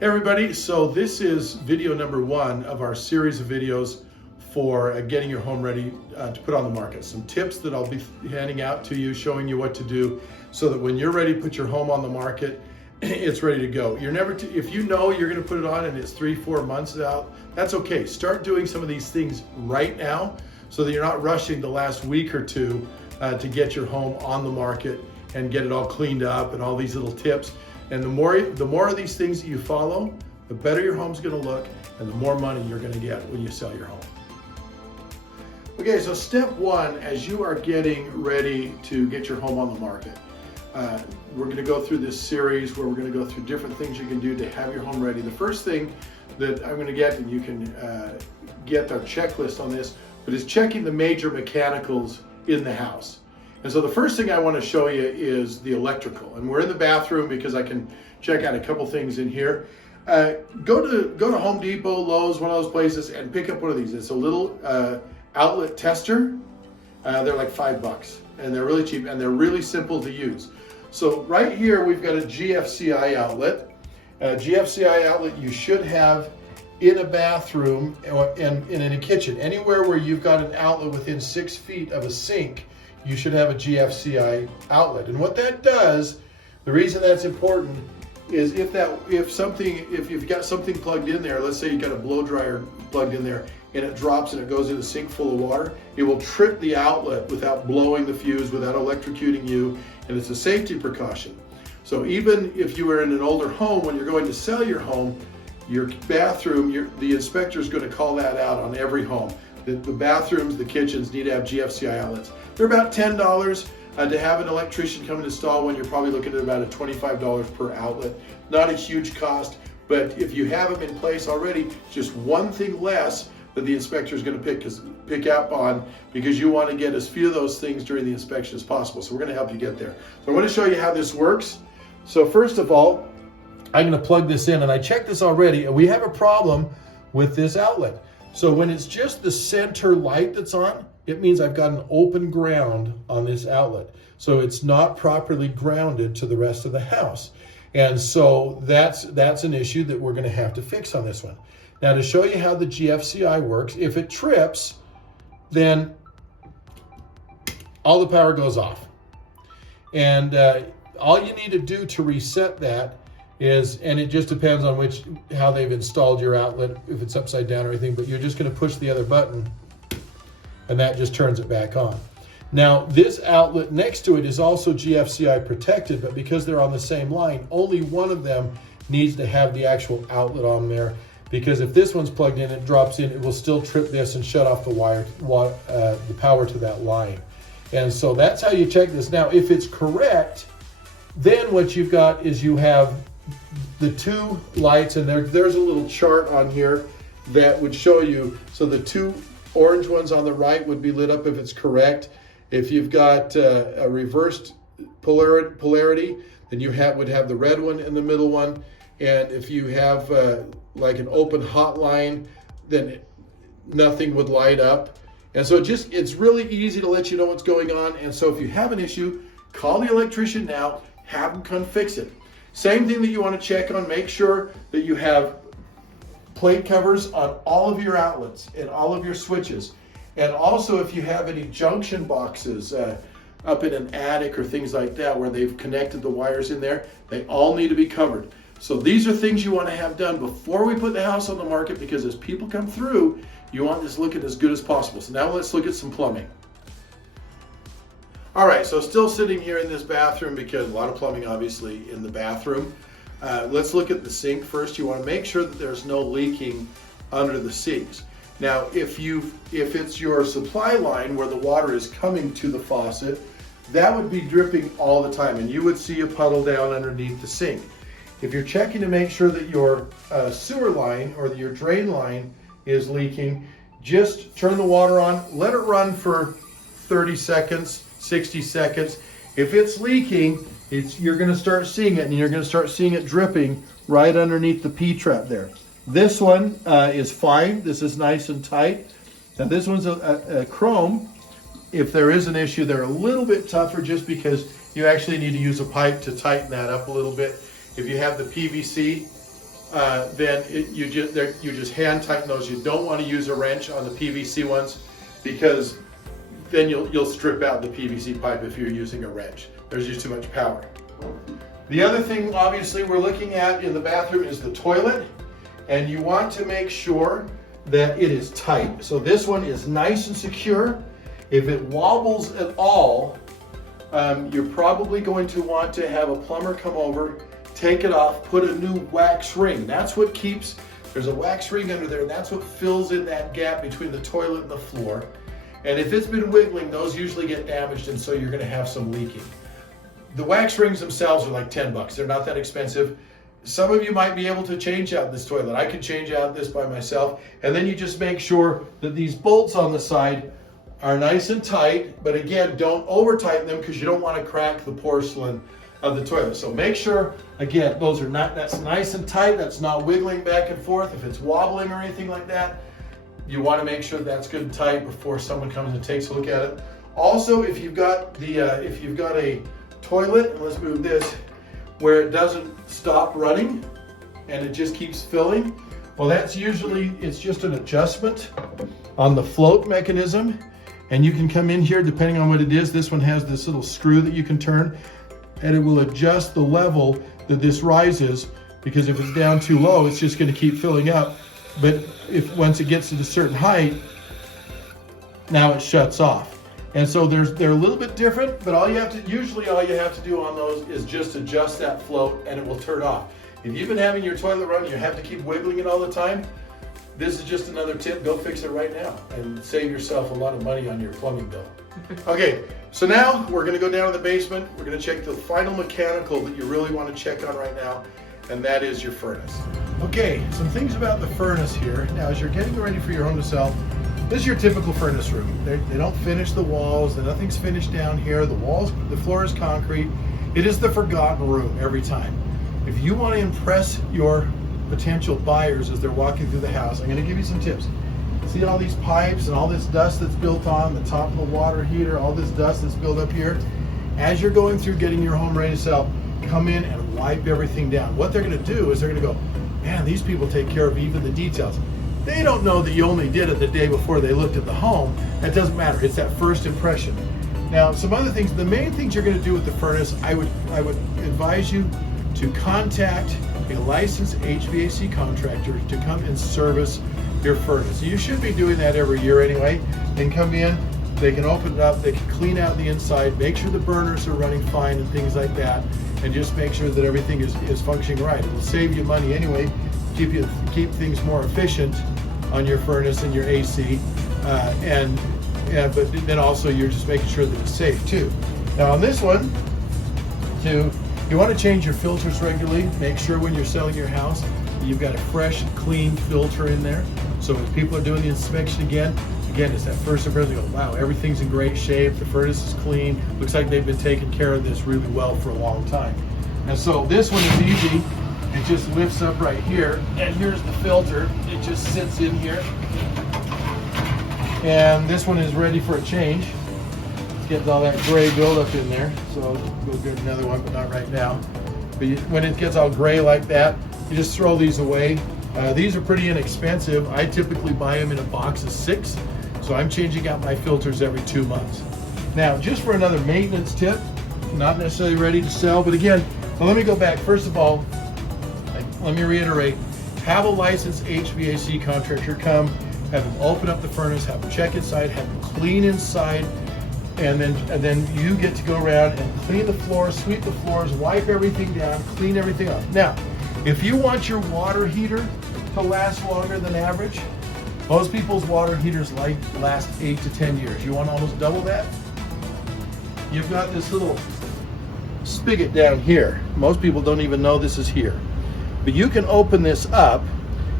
Hey everybody, so this is video number 1 of our series of videos for getting your home ready to put on the market. Some tips that I'll be handing out to you, showing you what to do so that when you're ready to put your home on the market, it's ready to go. You're never, if you know you're going to put it on and it's 3-4 months out, that's okay. Start doing some of these things right now so that you're not rushing the last week or two to get your home on the market and get it all cleaned up and all these little tips. And the more of these things that you follow, the better your home's going to look and the more money you're going to get when you sell your home. Okay, so step 1, as you are getting ready to get your home on the market, we're going to go through this series where we're going to go through different things you can do to have your home ready. The first thing that I'm going to get, and you can get our checklist on this, but is checking the major mechanicals in the house. And so the first thing I want to show you is the electrical. And we're in the bathroom because I can check out a couple things in here. Go to Home Depot, Lowe's, one of those places, and pick up one of these. It's a little outlet tester. They're like $5, and they're really cheap, and they're really simple to use. So right here we've got a GFCI outlet. GFCI outlet you should have in a bathroom and in a kitchen. Anywhere where you've got an outlet within 6 feet of a sink, you should have a GFCI outlet. And what that does, the reason that's important is if you've got something plugged in there, let's say you've got a blow dryer plugged in there and it drops and it goes in a sink full of water, it will trip the outlet without blowing the fuse, without electrocuting you, and it's a safety precaution. So even if you are in an older home, when you're going to sell your home, your bathroom, the inspector is going to call that out on every home. The bathrooms, the kitchens need to have GFCI outlets. They're about $10 to have an electrician come and install one. You're probably looking at about a $25 per outlet. Not a huge cost, but if you have them in place already, just one thing less that the inspector is going to pick up on, because you want to get as few of those things during the inspection as possible. So we're going to help you get there. So I'm going to show you how this works. So first of all, I'm going to plug this in, and I checked this already, and we have a problem with this outlet. So when it's just the center light that's on, it means I've got an open ground on this outlet. So it's not properly grounded to the rest of the house. And so that's an issue that we're going to have to fix on this one. Now, to show you how the GFCI works, if it trips, then all the power goes off. And all you need to do to reset that is, and it just depends on how they've installed your outlet, if it's upside down or anything, but you're just going to push the other button and that just turns it back on. Now, this outlet next to it is also GFCI protected, but because they're on the same line, only one of them needs to have the actual outlet on there, because if this one's plugged in, it drops in, it will still trip this and shut off the power to that line. And so that's how you check this. Now, if it's correct, then what you've got is you have the two lights, and there's a little chart on here that would show you. So the two orange ones on the right would be lit up if it's correct. If you've got a reversed polarity, then you would have the red one in the middle one. And if you have like an open hot line, then nothing would light up. And so it's really easy to let you know what's going on. And so if you have an issue, call the electrician now, have them come fix it. Same thing that you want to check on, make sure that you have plate covers on all of your outlets and all of your switches. And also if you have any junction boxes up in an attic or things like that where they've connected the wires in there, they all need to be covered. So these are things you want to have done before we put the house on the market, because as people come through, you want this looking as good as possible. So now let's look at some plumbing. All right, so still sitting here in this bathroom, because a lot of plumbing obviously in the bathroom. Let's look at the sink first. You want to make sure that there's no leaking under the sinks. Now, if it's your supply line where the water is coming to the faucet, that would be dripping all the time, and you would see a puddle down underneath the sink. If you're checking to make sure that your sewer line or your drain line is leaking, just turn the water on, let it run for 30 seconds, 60 seconds. If it's leaking, you're going to start seeing it, and you're going to start seeing it dripping right underneath the P-trap there. This one is fine. This is nice and tight. Now this one's a chrome. If there is an issue, they're a little bit tougher just because you actually need to use a pipe to tighten that up a little bit. If you have the PVC, then you just hand tighten those. You don't want to use a wrench on the PVC ones, because then you'll strip out the PVC pipe if you're using a wrench. There's just too much power. The other thing, obviously, we're looking at in the bathroom is the toilet, and you want to make sure that it is tight. So this one is nice and secure. If it wobbles at all, you're probably going to want to have a plumber come over, take it off, put a new wax ring. That's what keeps, there's a wax ring under there, and that's what fills in that gap between the toilet and the floor. And if it's been wiggling, those usually get damaged, and so you're gonna have some leaking. The wax rings themselves are like 10 bucks. They're not that expensive. Some of you might be able to change out this toilet. I could change out this by myself. And then you just make sure that these bolts on the side are nice and tight, but again, don't over tighten them, because you don't want to crack the porcelain of the toilet. So make sure, again, that's nice and tight. That's not wiggling back and forth. If it's wobbling or anything like that, you want to make sure that's good and tight before someone comes and takes a look at it. Also, if you've got a toilet, and let's move this, where it doesn't stop running and it just keeps filling, well, that's usually, it's just an adjustment on the float mechanism. And you can come in here, depending on what it is. This one has this little screw that you can turn, and it will adjust the level that this rises, because if it's down too low, it's just going to keep filling up. But if once it gets to a certain height, now it shuts off. And so they're a little bit different, but usually all you have to do on those is just adjust that float, and it will turn off. If you've been having your toilet run, you have to keep wiggling it all the time, this is just another tip. Go fix it right now and save yourself a lot of money on your plumbing bill. Okay, so now we're gonna go down to the basement. We're gonna check the final mechanical that you really wanna check on right now, and that is your furnace. Okay, some things about the furnace here. Now, as you're getting ready for your home to sell, this is your typical furnace room. They don't finish the walls, and nothing's finished down here. The floor is concrete. It is the forgotten room every time. If you want to impress your potential buyers as they're walking through the house, I'm going to give you some tips. See all these pipes and all this dust that's built on the top of the water heater, all this dust that's built up here? As you're going through getting your home ready to sell, come in and wipe everything down. What they're going to do is they're going to go, man, these people take care of even the details. They don't know that you only did it the day before they looked at the home. That doesn't matter. It's that first impression. Now, some other things, the main things you're going to do with the furnace, I would advise you to contact a licensed HVAC contractor to come and service your furnace. You should be doing that every year anyway. They can come in, they can open it up, they can clean out the inside, make sure the burners are running fine and things like that, and just make sure that everything is functioning right. It will save you money anyway, keep things more efficient on your furnace and your AC, but then also you're just making sure that it's safe too. Now on this one, you want to change your filters regularly. Make sure when you're selling your house, you've got a fresh, clean filter in there. So as people are doing the inspection again, it's that first impression, they go, wow, everything's in great shape, the furnace is clean, looks like they've been taking care of this really well for a long time. And so this one is easy. It just lifts up right here, and here's the filter. It just sits in here. And this one is ready for a change. It's getting all that gray buildup in there, so we'll get another one, but not right now. But when it gets all gray like that, you just throw these away. These are pretty inexpensive. I typically buy them in a box of 6, so I'm changing out my filters every 2 months. Now, just for another maintenance tip, not necessarily ready to sell, but again, well, let me go back. First of all, let me reiterate, have a licensed HVAC contractor come, have them open up the furnace, have them check inside, have them clean inside, and then you get to go around and clean the floors, sweep the floors, wipe everything down, clean everything up. Now, if you want your water heater to last longer than average, most people's water heaters last 8 to 10 years. You want almost double that? You've got this little spigot down here. Most people don't even know this is here. But you can open this up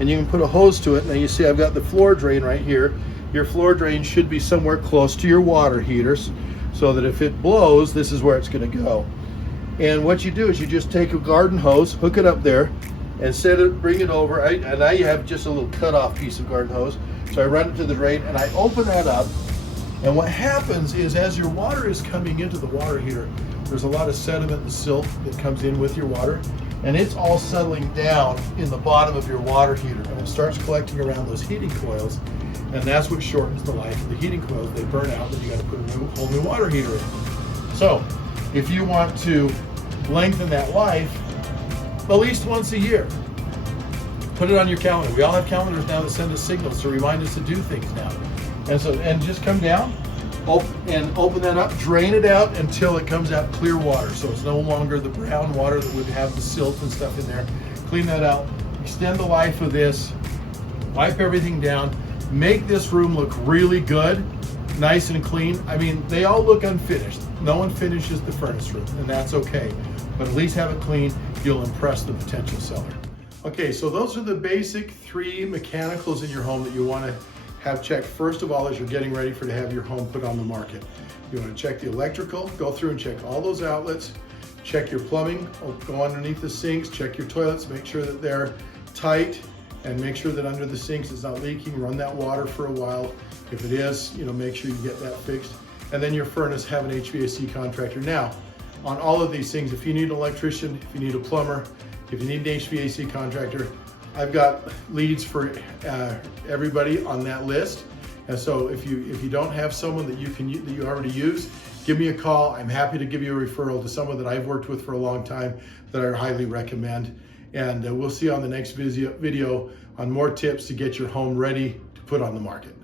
and you can put a hose to it. Now you see I've got the floor drain right here. Your floor drain should be somewhere close to your water heaters so that if it blows, this is where it's going to go. And what you do is you just take a garden hose, hook it up there, and bring it over. And now you have just a little cut-off piece of garden hose. So I run it to the drain and I open that up. And what happens is as your water is coming into the water heater, there's a lot of sediment and silt that comes in with your water. and it's all settling down in the bottom of your water heater, and it starts collecting around those heating coils, and that's what shortens the life of the heating coils. They burn out, then you got to put a whole new water heater in. So if you want to lengthen that life, at least once a year, put it on your calendar. We all have calendars now that send us signals to remind us to do things now. And just come down and open that up, drain it out until it comes out clear water. So it's no longer the brown water that would have the silt and stuff in there. Clean that out, extend the life of this, wipe everything down, make this room look really good, nice and clean. I mean, they all look unfinished. No one finishes the furnace room, and that's okay. But at least have it clean, you'll impress the potential seller. Okay, so those are the basic 3 mechanicals in your home that you want to have checked first of all as you're getting ready to have your home put on the market. You want to check the electrical, go through and check all those outlets, check your plumbing, go underneath the sinks, check your toilets, make sure that they're tight, and make sure that under the sinks it's not leaking. Run that water for a while. If it is, make sure you get that fixed. And then your furnace, have an HVAC contractor. Now, on all of these things, if you need an electrician, if you need a plumber, if you need an HVAC contractor, I've got leads for everybody on that list. And so if you don't have someone that you already use, give me a call. I'm happy to give you a referral to someone that I've worked with for a long time that I highly recommend. And we'll see you on the next video on more tips to get your home ready to put on the market.